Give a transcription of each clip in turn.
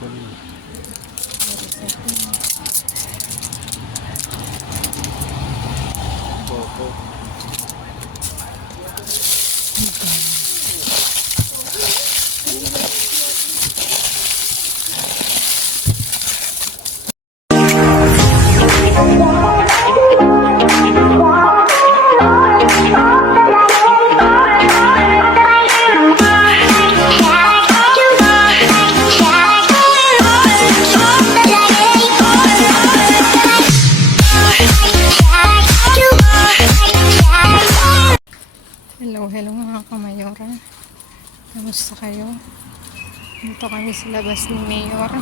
Sorry. Opo. Hello mga kamayora. Kamusta kayo? Dito kami sa labas ni Mayor.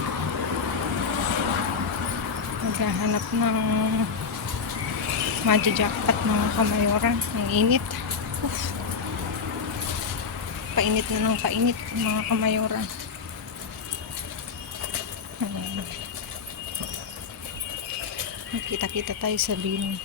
Maghahanap ng jackpot mga kamayora. Ang init. Uf. Painit na ng painit mga kamayora. Magkita-kita tayo sa bin.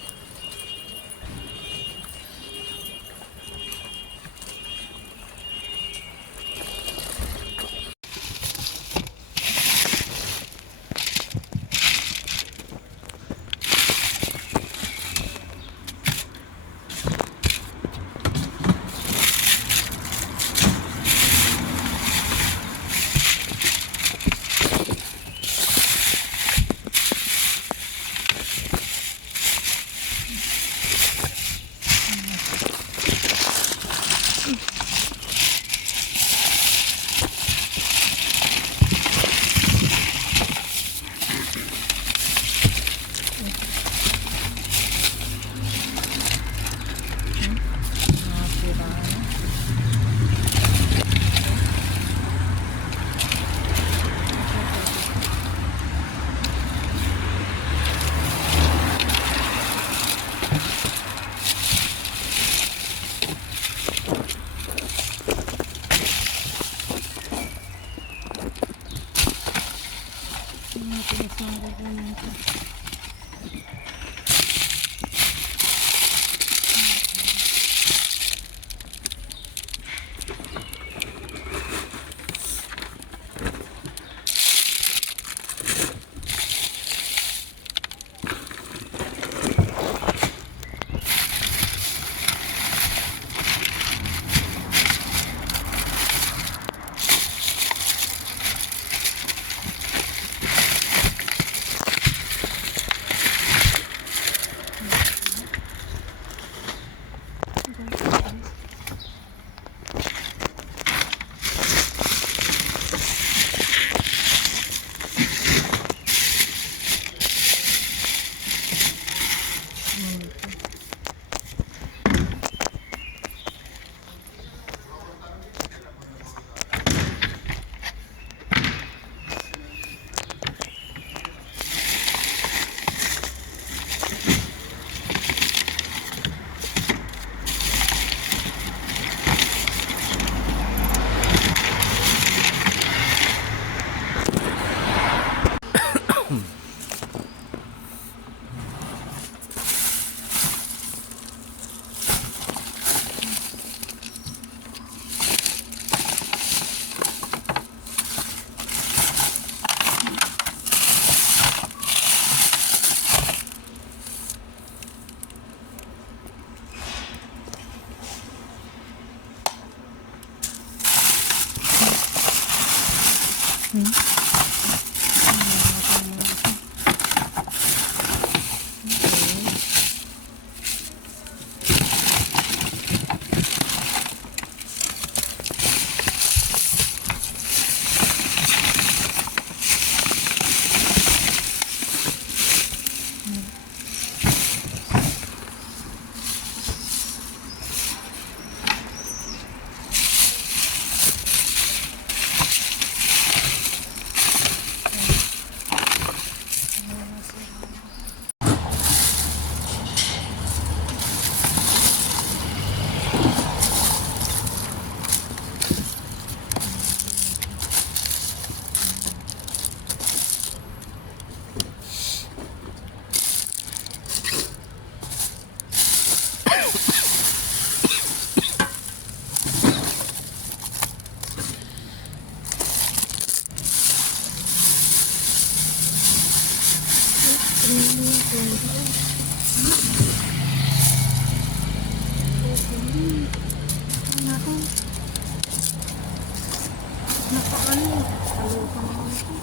Nakaano? Kaloka naman ito.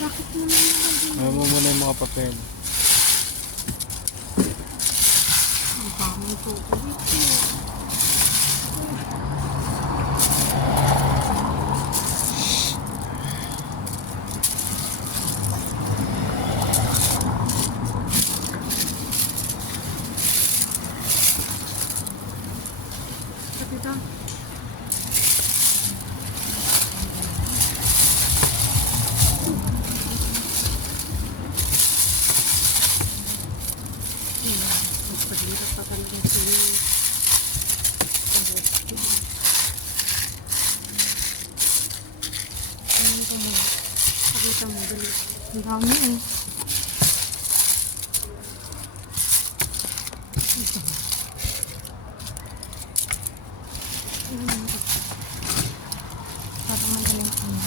Bakit mo naman Alam mo muna yung mga papel. ang dami po dito? Kapita. Pagpahirap pa talaga sila. Pakita mo, dali. Ang dami eh. Ito. Para madaling ano.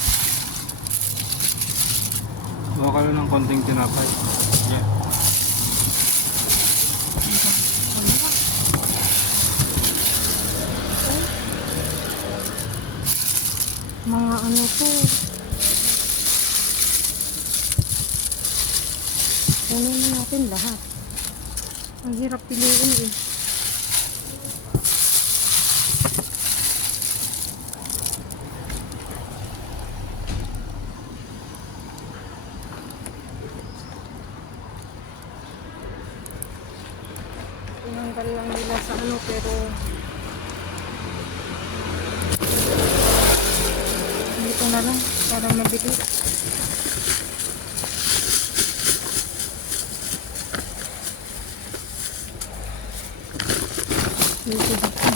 Gawa ka lang ng konting tinapay. Yeah. Ano ba? Mga ano to. Kunin natin lahat. Ang hirap piliin eh. Tinanggal lang nila sa ano pero dito na lang para mabilis. Dito dito.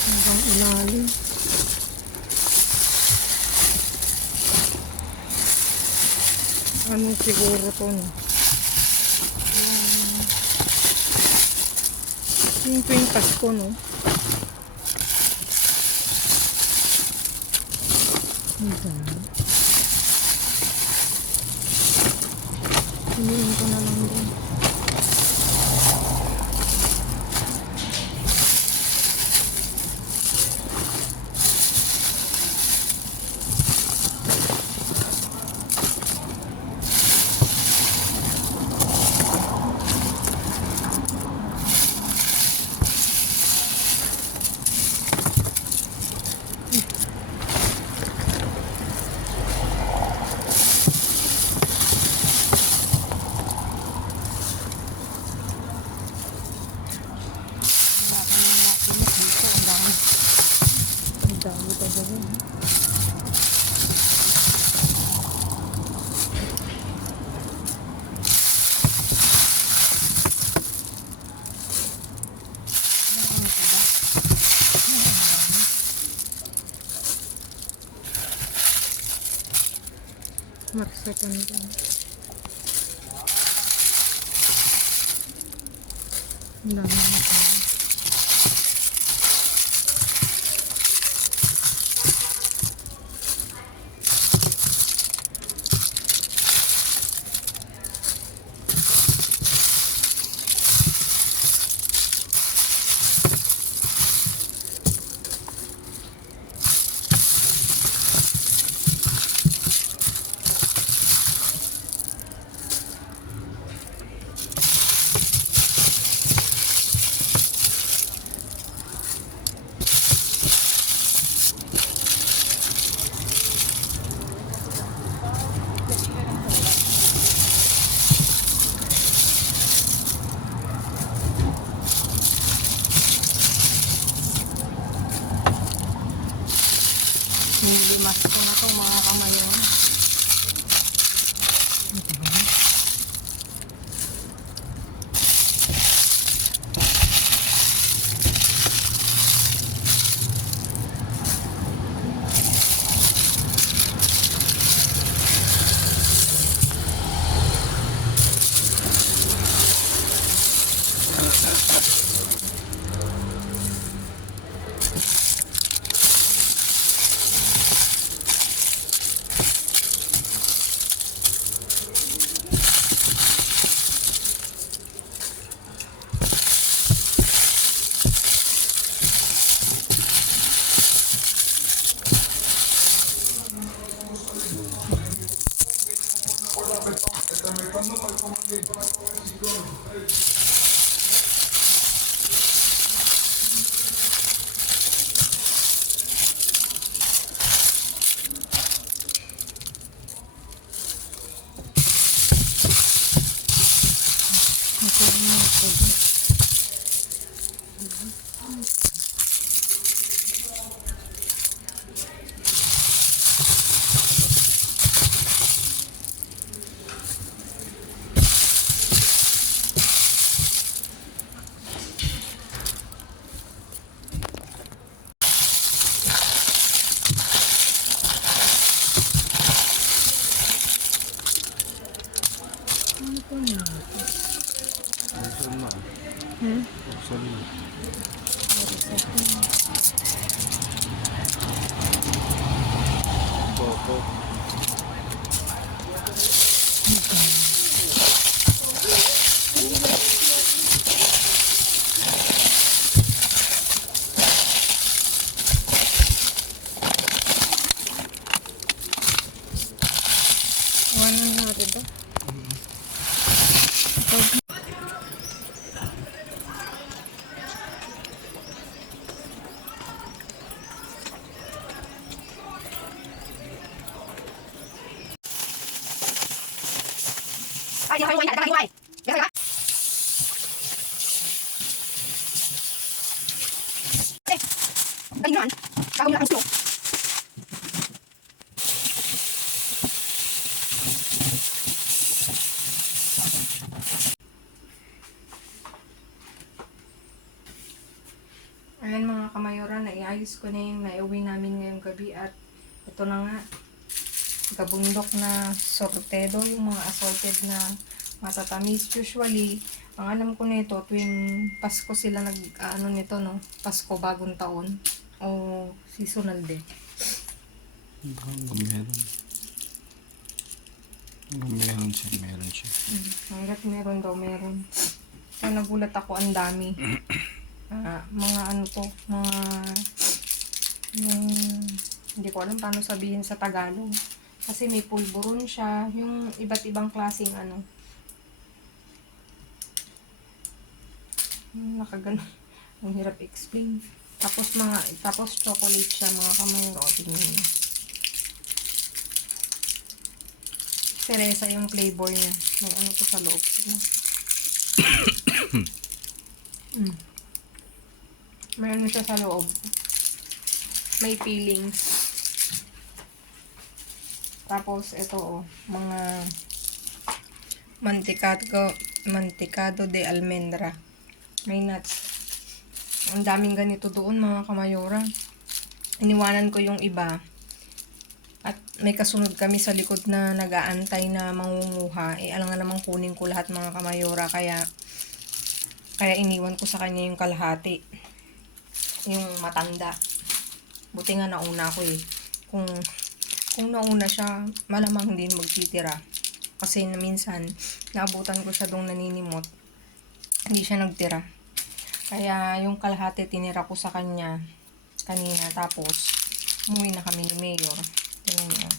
Hanggang ilalim. Ano siguro to no? Yung kwintas ko no? Hinihin ko na lang din. Ang dami pa gawin. Marsepan din. Ang dami na tayo. Nilimas ko na itong mga kamayon. Ano natin to? Ay, ay, ay, ay, ay, ay. Yan, yan. Eh, ay, naman. Bago mo lang ang slow. Ayan mga kamayora, naiayos ko na yung naiuwi namin ngayong gabi at ito na nga, gabundok na sortedo, yung mga assorted na matatamis. Usually, ang alam ko nito, tuwing Pasko sila ano nito, no? Pasko, bagong taon. O seasonal din. Hanggang meron. Hanggang meron siya, meron siya. Hanggat meron daw, meron. Kaya nagulat ako, ang dami. Mga ano to, mga yung hindi ko alam paano sabihin sa Tagalog. Kasi may pulburon siya, yung iba't ibang klaseng ano. Nakagano. Ang hirap explain. Tapos chocolate siya mga kamayro. Tingnan niyo. Seresa yung flavor niya. May ano to sa loob. May ano siya sa loob. May feelings. Tapos ito mga mantikado de almendra. May nuts. Ang daming ganito doon mga kamayora. Iniwanan ko yung iba. At may kasunod kami sa likod na nag-aantay na mangunguha. Alam nga namang kunin ko lahat mga kamayora. Kaya iniwan ko sa kanya yung kalahati. Yung matanda. Buti nga nauna ko eh. Kung nauna siya, malamang hindi magtitira. Kasi minsan, naabutan ko siya doon naninimot. Hindi siya nagtira. Kaya yung kalahati tinira ko sa kanya kanina. Tapos, umuwi na kami ni Mayor. Tingnan niyo.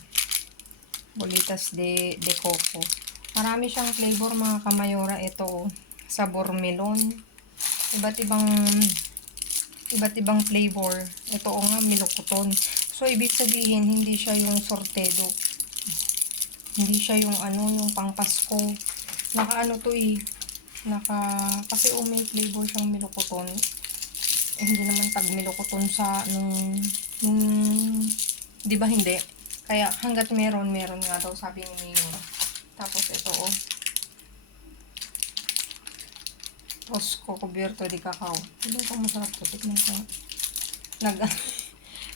Bolitas de coco. Marami siyang flavor mga kamayora. Ito, sabor melon. Iba't ibang flavor. Ito nga, milokoton. So, ibig sabihin, hindi siya yung sortedo. Hindi siya yung yung pang Pasko. Naka to eh. Kasi may flavor siyang milokoton. Hindi naman tag milokoton sa di ba hindi? Kaya hanggat meron nga daw sabi ni Mayor. Tapos ito Rosco Cubierto de Cacao. Hindi ko masarap to. Tikman ko.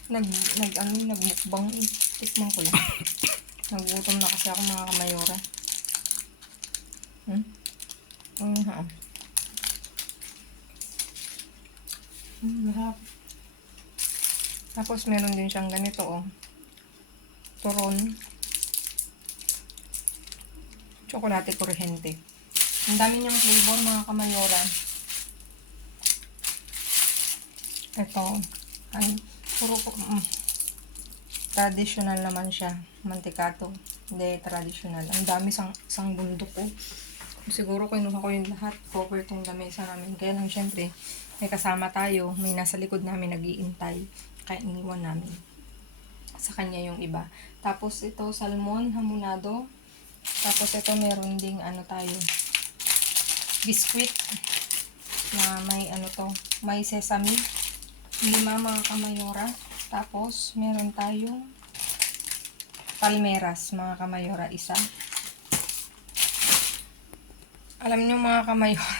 Nagmukbang. Tikman ko lang. Nagutom na kasi ako mga kamayora. Mahap. Tapos meron din siyang ganito turon. Chocolate corriente. Ang dami niyang flavor mga kamayora. Ito. Puro traditional naman siya. Mantikado. Hindi traditional. Ang dami sang bundok ko. Siguro kinuha ko yung lahat. Cover tong lamesa namin. Kaya lang syempre, may kasama tayo. May nasa likod namin nag-iintay. Kaya iniwan namin. Sa kanya yung iba. Tapos ito, salmon hamonado. Tapos ito meron ding tayo. Biscuit. Na may may sesame. 5 mga kamayora. Tapos meron tayong palmeras mga kamayora. 1. Alam niyo mga kamayora.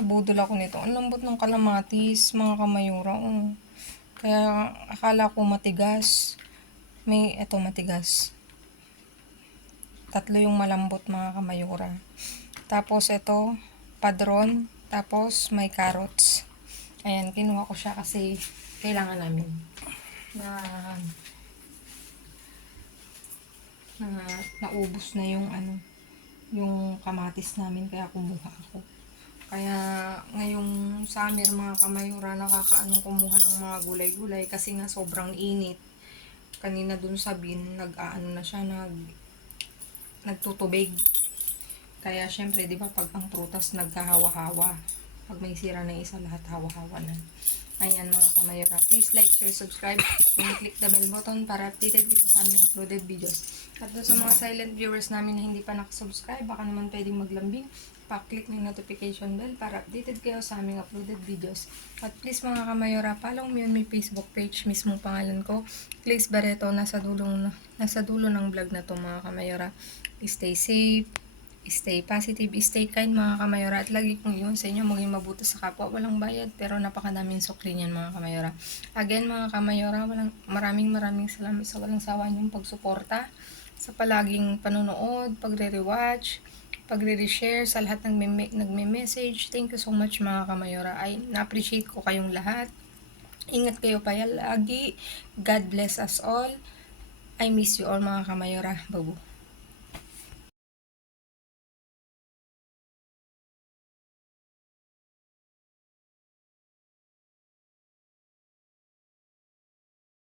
Nabudol ako nito. Ang lambot ng kalamatis mga kamayora. Kaya akala ko matigas. Ito matigas. 3 yung malambot mga kamayora. Tapos ito, padron. Tapos may carrots. Ayan, kinuha ko siya kasi kailangan namin na naubos na yung yung kamatis namin kaya kumuha ako. Kaya ngayong summer mga kamayura kumuha ng mga gulay-gulay kasi nga sobrang init. Kanina dun sa bin na siya nagtutubig. Kaya syempre, di ba, pag ang prutas nagkahawa-hawa, pag may sira na isa, lahat hawa-hawa na. Ayan mga kamayora, please like, share, subscribe, and click the bell button para updated kayo sa aming uploaded videos. At doon sa mga silent viewers namin na hindi pa nakasubscribe, baka naman pwedeng maglambing, pa-click ng notification bell para updated kayo sa aming uploaded videos. At please mga kamayora, follow me on my Facebook page, mismo pangalan ko, Clays Barreto, nasa dulo ng vlog na to mga kamayora. Stay safe, stay positive, stay kind mga kamayora, at lagi kong iyon sa inyo, maging mabuti sa kapwa, walang bayad pero napakadaming sukli niyan mga kamayora. Again mga kamayora, maraming salamat sa walang sawa niyong pagsuporta, sa palaging panonood, pagre-rewatch, pagre-reshare, sa lahat ng nagme-message. Thank you so much mga kamayora, ay na-appreciate ko kayong lahat. Ingat kayo pa lagi, God bless us all. I miss you all mga kamayora, babu.